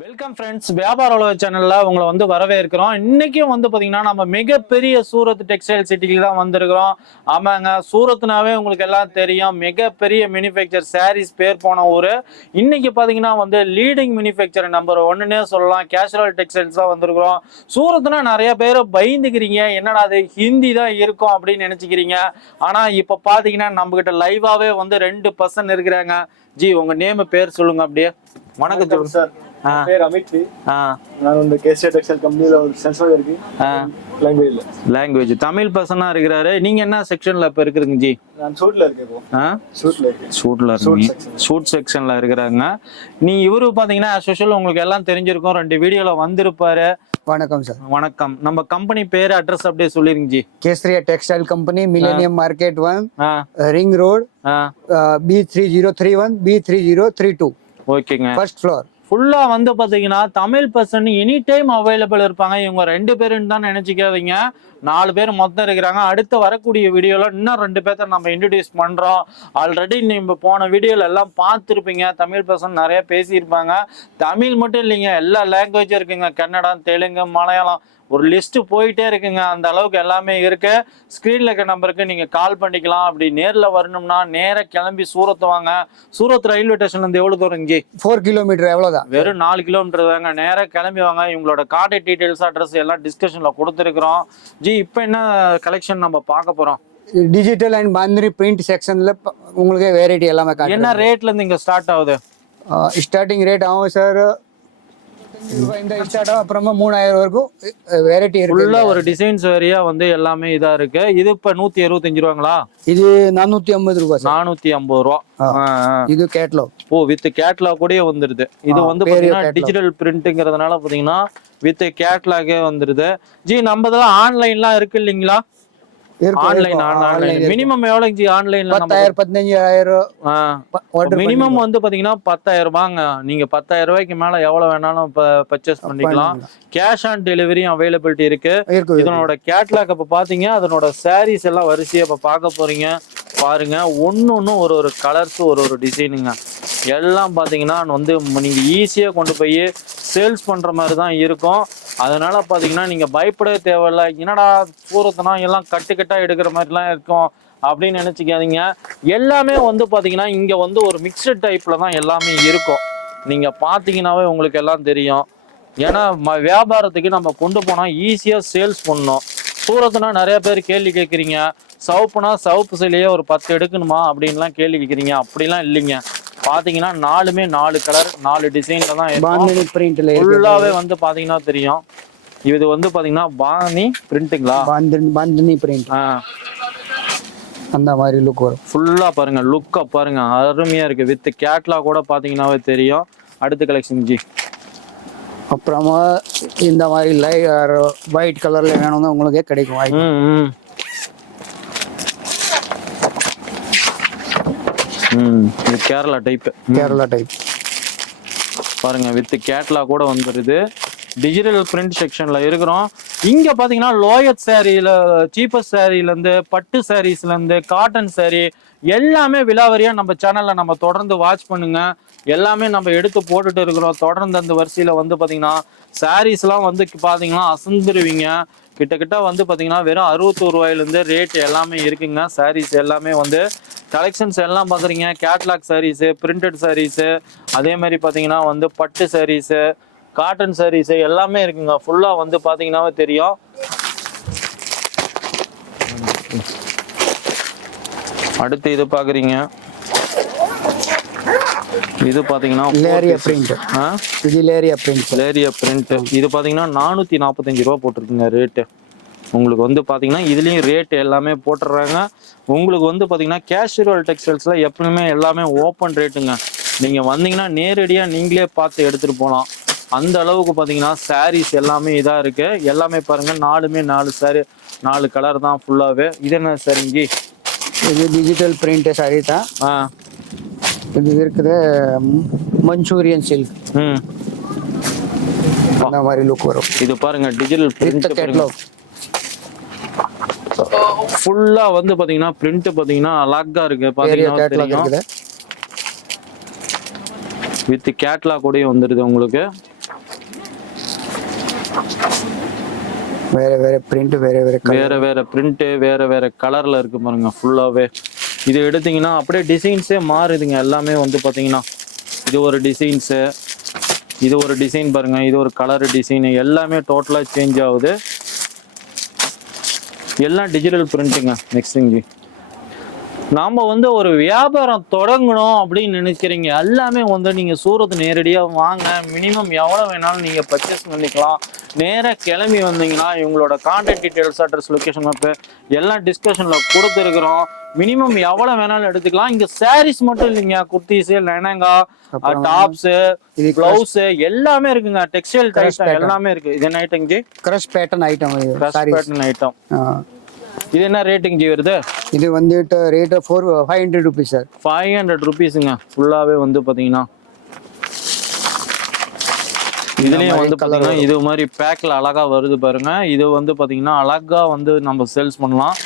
Welcome friends, வியாபார உலக சேனல்ல உங்களை வரவேற்கிறோம். இன்னைக்கும் பாத்தீங்கன்னா நம்ம மிகப்பெரிய சூரத் டெக்ஸ்டைல் சிட்டிக்கு தான் வந்திருக்கிறோம். ஆமாங்க, சூரத்னாவே உங்களுக்கு எல்லாம் தெரியும், மிகப்பெரிய மேனுஃபேக்சர் சாரீஸ் பேர் போன ஊரு. இன்னைக்கு பாத்தீங்கன்னா லீடிங் மேனுஃபேக்சர் நம்பர் 1ன்னே சொல்லலாம். கேஷுவல் டெக்ஸ்டைல்ஸ் தான் வந்திருக்கிறோம். சூரத்னா நிறைய பேர் பயந்துக்கிறீங்க, என்னடா அது ஹிந்தி தான் இருக்கும் அப்படின்னு நினைச்சுக்கிறீங்க. ஆனா இப்ப பாத்தீங்கன்னா நம்ம கிட்ட லைவாவே 2 பர்சன் இருக்கிறாங்க. ஜி, உங்க நேம் பேர் சொல்லுங்க அப்படியே. வணக்கம் சார். பேர் அமித். நான் இந்த கேசியா டெக்ஸ்டைல் கம்பெனில ஒரு சென்சார் இருக்கு. லாங்குவேஜ் தமிழ் பர்சனா இருக்கிறாரு. நீங்க என்ன செக்ஷன்ல இப்ப இருக்குறீங்க ஜி? நான் சூட்ல இருக்கேன் இப்போ. சூட்ல இருக்கீங்க. சூட் செக்ஷன்ல இருக்கிறாங்க. நீ இவரு பாத்தீங்கன்னா ஸ்பெஷல் உங்களுக்கு எல்லாம் தெரிஞ்சிருக்கும், 2 வீடியோல வந்திருப்பாரு. வணக்கம் சார். வணக்கம். நம்ம கம்பெனி பேரு அட்ரஸ் அப்படியே சொல்லிருங்க ji. Kesariya textile company, millennium market 1, ring road, B3031 B3032. ஓகேங்க. First floor. ஃபுல்லா பாத்தீங்கன்னா Tamil person any time available இருப்பாங்க. இவங்க 2 பேருன்னு தான் நினைச்சுக்காதீங்க, 4 பேர் மொத்தம் இருக்கிறாங்க. அடுத்து வரக்கூடிய வீடியோல இன்னும் 2 பேர்த்த நம்ம இன்ட்ரடியூஸ் பண்றோம். ஆல்ரெடி நீங்க போன வீடியோல எல்லாம் பார்த்துருப்பீங்க. தமிழ் பர்சன் நிறைய பேசியிருப்பாங்க. தமிழ் மட்டும் இல்லைங்க, எல்லா லாங்குவேஜும் இருக்குங்க. கன்னடா, தெலுங்கு, மலையாளம், ஒரு லிஸ்ட் போயிட்டே இருக்குங்க. அந்த அளவுக்கு எல்லாமே இருக்கு. ஸ்கிரீன்ல இருக்க நம்பருக்கு நீங்க கால் பண்ணிக்கலாம். அப்படி நேர்ல வரணும்னா நேர கிளம்பி சூரத் வாங்க. சூரத் ரயில்வே ஸ்டேஷன்ல இருந்து எவ்வளவு தூரம் ஜி? 4 கிலோமீட்டர். எவ்வளவுதான், வெறும் 4 கிலோமீட்டர் தாங்க. நேர கிளம்பி வாங்க. இவங்களோட கான்டாக்ட் டீடைல்ஸ், அட்ரஸ் எல்லாம் டிஸ்கஷன்ல கொடுத்துருக்கிறோம். ஜி, இப்போ என்ன கலெக்ஷன் நம்ம பார்க்க போறோம்? டிஜிட்டல் அண்ட் பாந்தினி பிரிண்ட் செக்ஷன்ல உங்களுக்கு வெரைட்டி எல்லாமே காட்டுறேன். என்ன ரேட்ல இருந்து இங்க ஸ்டார்ட் ஆகுது? ஸ்டார்டிங் ரேட் ஆகும் சார் இந்த ஸ்டார்ட் ஆகும், அப்புறமா 3000 வரைக்கும் வெரைட்டி இருக்கு. ஃபுல்லா ஒரு டிசைன்ஸ் வேரியா எல்லாமே இதா இருக்கு. இது இப்ப 175 ரூபாங்களா? இது 450 ரூபாய். 450 ரூபா. இது கேட்லாக். ஓ, வித் கேட்லாக் கூட வந்துருது. இது பாத்தீங்கன்னா டிஜிட்டல் பிரிண்ட்ங்கிறதுனால பாத்தீங்கன்னா வித் கேட்லாகே வந்துருது. ஜி, நம்ம இதெல்லாம் ஆன்லைன்லாம் இருக்கு இல்லைங்களா? ஆன்லைன் மினிமம் எவ்வளவு ஜி? ஆன்லைன்ல 10,000 15,000. மினிமம் பாத்தீங்கன்னா 10,000 ரூபாங்க. நீங்க 10,000 ரூபாய்க்கு மேல எவ்வளவு வேணாலும் பர்ச்சேஸ் பண்ணிக்கலாம். கேஷ் ஆன் டெலிவரியும் அவைலபிலிட்டி இருக்கு. இதனோட கேட்லாக் இப்ப பாத்தீங்க, அதனோட சாரீஸ் எல்லாம் வரிசையா இப்ப பார்க்க போறீங்க. பாருங்க, ஒன்னு ஒரு கலர்ஸ், ஒரு டிசைனுங்க. எல்லாம் பாத்தீங்கன்னா நீங்க ஈஸியா கொண்டு போய் சேல்ஸ் பண்ற மாதிரி தான் இருக்கும். அதனால பாத்தீங்கன்னா நீங்க பயப்படவே தேவையில்ல. என்னடா சூரத்னா எல்லாம் கட்டுக்கட்டா எடுக்கிற மாதிரிலாம் இருக்கும் அப்படின்னு நினைச்சுக்காதீங்க. எல்லாமே பாத்தீங்கன்னா இங்க ஒரு மிக்சட் டைப்ல தான் எல்லாமே இருக்கும். நீங்க பாத்தீங்கன்னாவே உங்களுக்கு எல்லாம் தெரியும். ஏன்னா வியாபாரத்துக்கு நம்ம கொண்டு போனா ஈஸியா சேல்ஸ் பண்ணணும். சூரத்னா நிறைய பேர் கேள்வி கேட்குறீங்க, சவுப்புனா சவுப்பு சிலையே ஒரு 10 எடுக்கணுமா அப்படின்லாம் கேள்வி கேட்குறீங்க. அப்படிலாம் இல்லைங்க. பாத்தீங்கன்னா 4மே 4 கலர் 4 டிசைன்ல தான் ஃபுல்லாவே பாத்தீங்கன்னா தெரியும். இது பாத்தீங்கன்னா பாந்தினி பிரிண்ட்டுங்களா? பாந்தினி பிரிண்ட். அந்த மாதிரி லுக் வரும். ஃபுல்லா பாருங்க, லுக்க பாருங்க, அருமையா இருக்கு. வித் கேட்லாக் கூட பாத்தீங்கன்னாவே தெரியும். அடுத்த கலெக்ஷன் ஜி. அப்புறமா இந்த மாதிரி ஒயிட் கலர்ல வேணும்னா உங்களுக்கே கிடைக்கும். இது கேரளா டைப். பாருங்க, வித் கேட்லாக் கூட வந்துருது. டிஜிட்டல் பிரிண்ட் செக்ஷன்ல இருக்கிறோம். இங்க பாத்தீங்கன்னா லோயட் சாரியில, சீப்பஸ்ட் சாரில இருந்து, பட்டு சாரீஸ்ல இருந்து, காட்டன் சாரி எல்லாமே விலாவரியா நம்ம சேனல்ல நம்ம தொடர்ந்து வாட்ச் பண்ணுங்க. எல்லாமே நம்ம எடுத்து போட்டுட்டு இருக்கிறோம். தொடர்ந்து அந்த வரிசையில பாத்தீங்கன்னா சாரீஸ் எல்லாம் பாத்தீங்கன்னா அசந்துருவீங்க. கிட்டத்தட்ட பாத்தீங்கன்னா வெறும் 61 ரூபாயிலிருந்து ரேட் எல்லாமே இருக்குங்க. சாரீஸ் எல்லாமே கலெக்ஷன்ஸ் எல்லாம் பாக்குறீங்க. கேட்லாக் சாரீஸ், பிரிண்டட் சாரீஸ், அதே மாதிரி பாத்தீங்கன்னா பட்டு சாரீஸ், காட்டன் சாரீஸ் எல்லாமே இருக்குங்க. ஃபுல்லா பாத்தீங்கன்னாவே தெரியும். அடுத்து இது பாக்குறீங்க, இது பாத்தீங்கன்னா லேரியா பிரிண்ட். இது பாத்தீங்கன்னா 445 ரூபா போட்டிருக்குங்க ரேட்டு. உங்களுக்கு பாத்தீங்கன்னா இதுலயும் ரேட் எல்லாமே போட்டுடுறாங்க. உங்களுக்கு பாத்தீங்கன்னா கேஷுவல் டெக்ஸ்டைல்ஸ்ல எப்பவுமே எல்லாமே ஓப்பன் ரேட்டுங்க. நீங்க வந்தீங்கன்னா நேரடியா நீங்களே பார்த்து எடுத்துட்டு போகலாம். அந்த அளவுக்கு பாத்தீங்கன்னா சாரீஸ் எல்லாமே இதா இருக்கு. எல்லாமே பாருங்க, 4மே 4 சாரி, 4 கலர் தான் ஃபுல்லாவே. இது என்ன சாரிங்க? இது டிஜிட்டல் பிரிண்ட் சாரி தான். இது இருக்குது மஞ்சூரியன் சில்க். அந்த மாதிரி லுக் வரும். இது பாருங்க, டிஜிட்டல் பிரிண்ட் கேட்லாக் ஃபுல்லா பாத்தீங்கன்னா பிரிண்ட் பாத்தீங்கன்னா அழகா இருக்கு. பாத்தீங்கன்னா தெரியும். வித் கேட்லாக் கூடயும் வந்துடுது உங்களுக்கு. வேற வேற பிரிண்ட், வேற வேற பிரிண்ட், வேற கலர்ல இருக்கு பாருங்க ஃபுல்லாவே. இது எடுத்தீங்கன்னா அப்படியே டிசைன்ஸே மாறுதுங்க எல்லாமே வந்து பாத்தீங்கன்னா. இது ஒரு டிசைன்ஸு, இது ஒரு டிசைன் பாருங்க, இது ஒரு கலர் டிசைன், எல்லாமே டோட்டலா சேஞ்ச் ஆகுது. எல்லாம் டிஜிட்டல் பிரிண்ட்டுங்க. நெக்ஸ்ட்டுங்க, நாம வந்து ஒரு வியாபாரம் தொடங்கணும் அப்படின்னு நினைக்கிறீங்க எல்லாமே வந்து நீங்க சூரத் நேரடியா வாங்க. மினிமம் எவ்வளவு வேணாலும் நீங்க பர்ச்சேஸ் பண்ணிக்கலாம். நேராக கிளம்பி வந்தீங்கன்னா இவங்களோட contact details, address, location map எல்லாம் டிஸ்கஷன்ல கொடுத்துருக்குறோம். மினிமம் எவ்வளவு வேணாலும் எடுத்துக்கலாம். இங்க சாரீஸ் மட்டும் இல்லைங்க, குர்த்திஸ், லெனங்கா, டாப்ஸ், பிளவுஸ் எல்லாமே இருக்குங்க. டெக்ஸ்டைல் ஐட்டம் எல்லாமே இருக்கு. இது என்ன item? Crush pattern item. Crush pattern item. இது என்ன ரேட்டுங்க வருது? இது வந்துட்டு ரேட் 500 rupees சார். 500 rupeesங்க. ஃபுல்லாவே வந்து பாத்தீங்கன்னா இதுலயும் வந்து பாத்தீங்கன்னா இது மாதிரி பேக்ல அழகா வருது பாருங்க. இது வந்து பாத்தீங்கன்னா அழகா வந்து நம்ம சேல்ஸ் பண்ணலாம்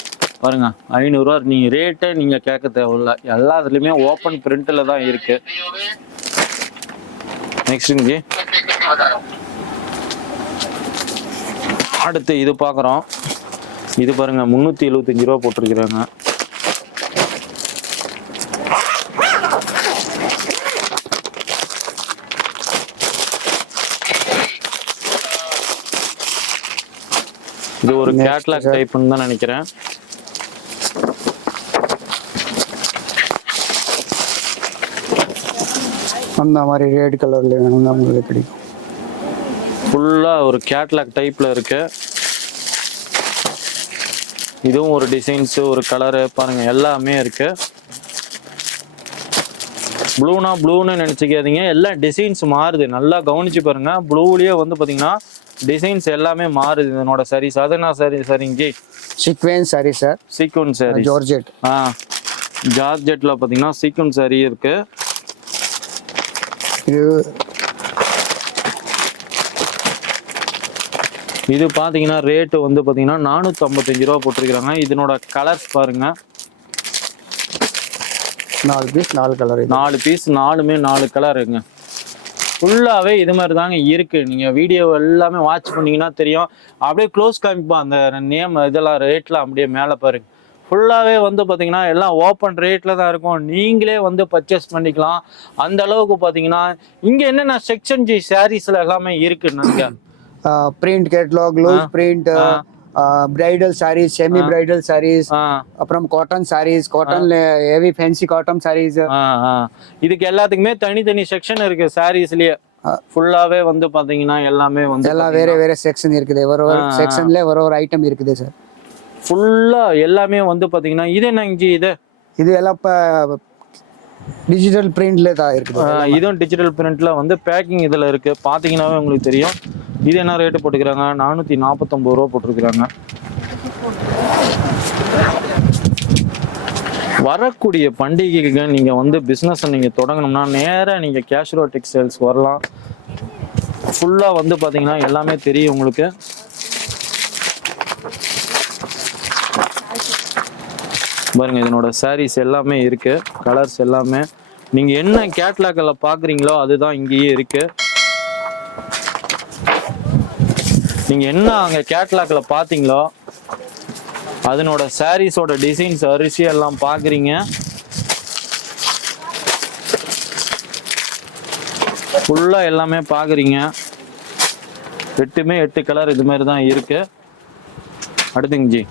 பாருங்க. 500 ரூபா நீங்க ரேட்டை நீங்க கேட்க தேவையில்ல. எல்லாத்துலயுமே ஓப்பன் பிரிண்ட்ல தான் இருக்கு. நெக்ஸ்ட் அடுத்து இது பாக்குறோம். இது பாருங்க 375 ரூபா போட்டிருக்கிறாங்க. இது ஒரு கேட்லாக் டைப்னு தான் நினைக்கிறேன். அந்த மாதிரி ரெட் கலர்ல வேணும்னா உங்களுக்கு கிடைக்கும். ஃபுல்லா ஒரு கேட்லாக் டைப்ல இருக்கு. இதுவும் ஒரு டிசைன்ஸ், ஒரு கலரு பாருங்க எல்லாமே இருக்கு. ப்ளூனா ப்ளூன்னு நினைச்சுக்காதீங்க, எல்லாம் டிசைன்ஸ் மாறுது. நல்லா கவனிச்சு பாருங்க. ப்ளூலயே வந்து பாத்தீங்கன்னா டிசைன்ஸ் எல்லாமே மாறுது. இதனோட சாரீஸ் அதுனா சரிங்க sequins saree sir. Sequins saree georgette. ஜார்ஜெட்ல பாத்தீங்கன்னா சீக்வென்ஸ் சாரி இருக்கு. இது பாத்தீங்கன்னா ரேட்டு வந்து பாத்தீங்கன்னா 455 ரூபா போட்டிருக்காங்க. இதனோட கலர்ஸ் பாருங்க. 4 பீஸ் 4 கலர். 4 பீஸ் 4மே 4 கலருங்க. ஃபுல்லாவே இது மாதிரி தாங்க இருக்கு. நீங்க வீடியோ எல்லாமே வாட்ச் பண்ணீங்கன்னா தெரியும். அப்படியே க்ளோஸ் காமிப்பா அந்த நேம் இதெல்லாம் ரேட்லாம் அப்படியே மேல பாருங்க. ஃபுல்லாவே வந்து பாத்தீங்கன்னா எல்லாம் ஓப்பன் ரேட்ல தான் இருக்கும். நீங்களே வந்து பர்ச்சேஸ் பண்ணிக்கலாம். அந்த அளவுக்கு பாத்தீங்கன்னா இங்க என்னென்ன செக்ஷன் ஜி சாரீஸ்ல எல்லாமே இருக்குன்னு print catalogue, loose print, bridal sarees, semi bridal sarees, அப்புறம் காட்டன் சாரீஸ், காட்டன்ல ஹெவி ஃபேன்சி காட்டன் சாரீஸ். இதுக்கு எல்லாத்துக்குமே தனித்தனி செக்ஷன் இருக்கு. சாரீஸ்லயே ஃபுல்லாவே வந்து பாத்தீங்கன்னா எல்லாமே வந்து எல்லாம் வேற வேற செக்ஷன் இருக்குது. ஒரு செக்ஷன்ல ஒரு ஐட்டம் இருக்குது சார். ஃபுல்லா எல்லாமே வந்து பாத்தீங்கன்னா இது என்னங்க இது எல்லாம் டிஜிட்டல் பிரிண்ட்ல தான் இருக்குது. இதுவும் டிஜிட்டல் பிரிண்ட்ல வந்து பேக்கிங் இதுல இருக்கு. பாத்தீங்கன்னாவே உங்களுக்கு தெரியும். இது என்ன ரேட்டு போட்டுக்கிறாங்க? 449 ரூபா போட்டிருக்கிறாங்க. வரக்கூடிய பண்டிகைக்கு நீங்க வந்து பிசினஸ் நீங்க தொடங்கணும்னா நேரா நீங்க கேஷுரோ டெக்ஸ்டைல்ஸ் வரலாம். ஃபுல்லா வந்து பாத்தீங்கன்னா எல்லாமே தெரியும் உங்களுக்கு. பாருங்க இதனோட சாரீஸ் எல்லாமே இருக்கு. கலர்ஸ் எல்லாமே நீங்க என்ன கேட்லாக்ல பாக்குறீங்களோ அதுதான் இங்கேயே இருக்கு. நீங்க என்ன அங்க கேட்லாக்ல பாத்தீங்களோ அதனோட சாரீஸோட டிசைன்ஸ் அரிசி எல்லாம் பாக்குறீங்க. ஃபுல்லா எல்லாமே பாக்குறீங்க. 8மே 8 கலர் இது மாதிரி தான் இருக்கு. அடுத்துங்க ஜி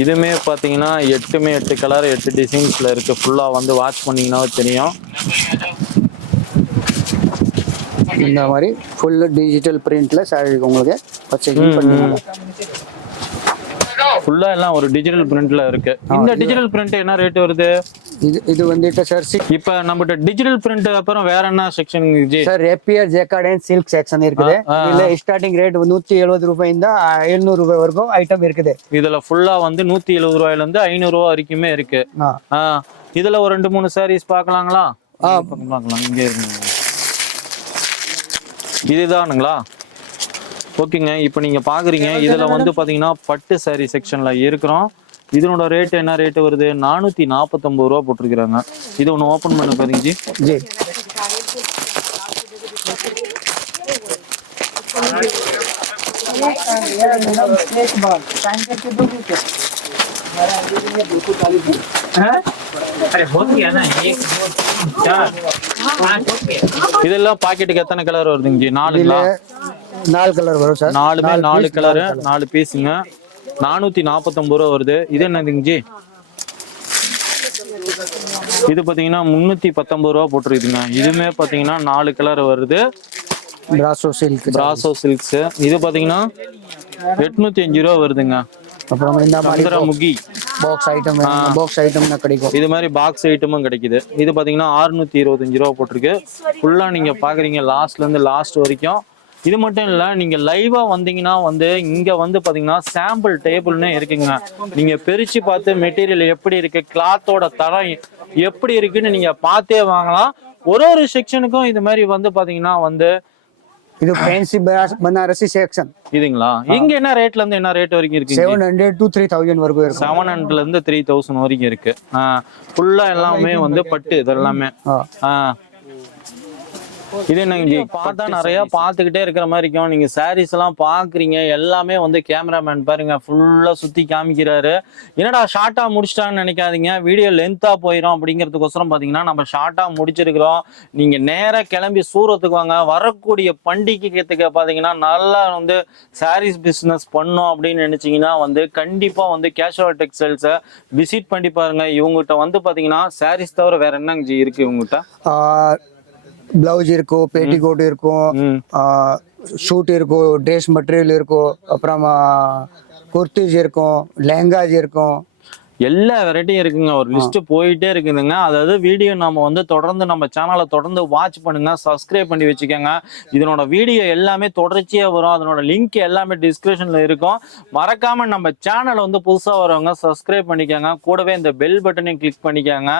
இதுமே பாத்தீங்கன்னா 8மே 8 கலர் 8 டிசைன்ஸ்ல இருக்கு. ஃபுல்லா வந்து வாட்ச் பண்ணீங்கன்னா தெரியும். இந்த மாதிரி ஃபுல் டிஜிட்டல் பிரிண்ட்ல சாரி உங்களுக்கு பர்ச்சேசிங் பண்ணுங்க. ஃபுல்லா எல்லாம் ஒரு டிஜிட்டல் பிரிண்ட்ல இருக்கு. இந்த டிஜிட்டல் பிரிண்ட் என்ன ரேட் வருது? இது வந்துட்டு சார் இப்போ நம்மகிட்ட டிஜிட்டல் பிரிண்ட் அப்புறம் வேற என்ன section ji? Sir rapier, jacquard and silk section இருக்குது. இதுல ஸ்டார்டிங் ரேட் 170 ரூபாயிலிருந்து 700 ரூபாய் வரைக்கும் ஐட்டம் இருக்குது. இதுல ஃபுல்லா வந்து 170 ரூபாயில இருந்து 500 ரூபாய் வரைக்குமே இருக்கு. இதுல ஒரு 2-3 சாரீஸ் பார்க்கலாங்களா? பார்க்கலாம். இங்க இருக்கு. இதுதானுங்களா? ஓகேங்க. இப்போ நீங்க பாக்குறீங்க இதுல வந்து பாத்தீங்கன்னா பட்டு சாரி செக்ஷன்ல இருக்கிறோம். இதனோட ரேட் என்ன ரேட் வருது? 449 ரூபா போட்டிருக்காங்க. இது ஒன்று ஓப்பன் பண்ண பாருங்க ஜி. जी இதெல்லாம் பாக்கெட்டுக்கு எத்தனை கலர் வருதுங்க ஜி? 4ங்களா? 4 கலர் வரும் சார். 4 கலரு 4 பீஸுங்க. 449 ரூபா வருது. இது என்னதுங்க ஜி? இது பாத்தீங்கன்னா 319 ரூபா போட்டிருக்குதுங்க. இதுமே பாத்தீங்கன்னா 4 கலர் வருது. Brasso silk silks. இது பாத்தீங்கன்னா 805 ரூபா வருதுங்க. அப்புறம் இந்த மாதிரி சந்திரமுகி பாக்ஸ் ஐட்டம் கிடைக்கும். இது மாதிரி பாக்ஸ் ஐட்டமும் கிடைக்குது. இது பாத்தீங்கன்னா 625 ரூபா போட்டிருக்கு. ஃபுல்லா நீங்க பாக்குறீங்க லாஸ்ட்ல இருந்து லாஸ்ட் வரைக்கும். இது மட்டும் இல்ல, நீங்க லைவா வந்தீங்கன்னா வந்து இங்க வந்து பாத்தீங்கன்னா சாம்பிள் டேபிள்னு இருக்குங்க. நீங்க பிரிச்சு பார்த்து மெட்டீரியல் எப்படி இருக்கு, கிளாத்தோட தரம் எப்படி இருக்குன்னு நீங்க பார்த்தே வாங்கலாம். ஒரு செக்ஷனுக்கும் இது மாதிரி வந்து பாத்தீங்கன்னா வந்து இது ஃபேன்சி பனாரசி செக்ஷன். இதுங்களா? இங்க என்ன ரேட்ல இருந்து என்ன ரேட் வரைக்கும் இருக்கு? 700 to 3000 வரைக்கும் இருக்கு. 700 இருந்து 3000 வரைக்கும் இருக்கு. ஃபுல்லா எல்லாமே வந்து பட்டு இது எல்லாமே. இது என்னங்க ஜி? பார்த்தா நிறைய பார்த்துக்கிட்டே இருக்கிற மாதிரி இருக்கும். நீங்க சாரீஸ் எல்லாம் பாக்குறீங்க, எல்லாமே வந்து கேமராமேன் பாருங்க ஃபுல்லா சுத்தி காமிக்கிறாரு. என்னடா ஷார்ட்டா முடிச்சிட்டான்னு நினைக்காதீங்க, வீடியோ லென்த்தா போயிடும் அப்படிங்கிறதுக்கோசரம் பாத்தீங்கன்னா நம்ம ஷார்ட்டா முடிச்சிருக்கிறோம். நீங்க நேரா கிளம்பி சூரத்துக்கு வாங்க. வரக்கூடிய பண்டிகைக்கு பாத்தீங்கன்னா நல்லா வந்து சாரீஸ் பிசினஸ் பண்ணோம் அப்படின்னு நினைச்சீங்கன்னா வந்து கண்டிப்பா வந்து கேஷுவல் டெக்ஸ்டைல்ஸை விசிட் பண்ணி பாருங்க. இவங்ககிட்ட வந்து பாத்தீங்கன்னா சாரீஸ் தவிர வேற என்னங்க ஜி இருக்கு இவங்ககிட்ட? பிளவுஸ் இருக்கும், பேட்டிகோட் இருக்கும், ஷூட் இருக்கும், ட்ரெஸ் மெட்டீரியல் இருக்கும், அப்புறமா குர்த்திஸ் இருக்கும், லெஹங்காஸ் இருக்கும், எல்லா வெரைட்டியும் இருக்குங்க. ஒரு லிஸ்ட் போயிட்டே இருக்குதுங்க. அதாவது வீடியோ நம்ம வந்து தொடர்ந்து நம்ம சேனலை தொடர்ந்து வாட்ச் பண்ணுங்க, சப்ஸ்கிரைப் பண்ணி வச்சுக்கோங்க. இதனோட வீடியோ எல்லாமே தொடர்ச்சியா வரும். அதனோட லிங்க் எல்லாமே டிஸ்கிரிப்ஷன்ல இருக்கும். மறக்காம நம்ம சேனலை வந்து புதுசா வரவங்க சப்ஸ்கிரைப் பண்ணிக்கோங்க. கூடவே இந்த பெல் பட்டனையும் கிளிக் பண்ணிக்கோங்க.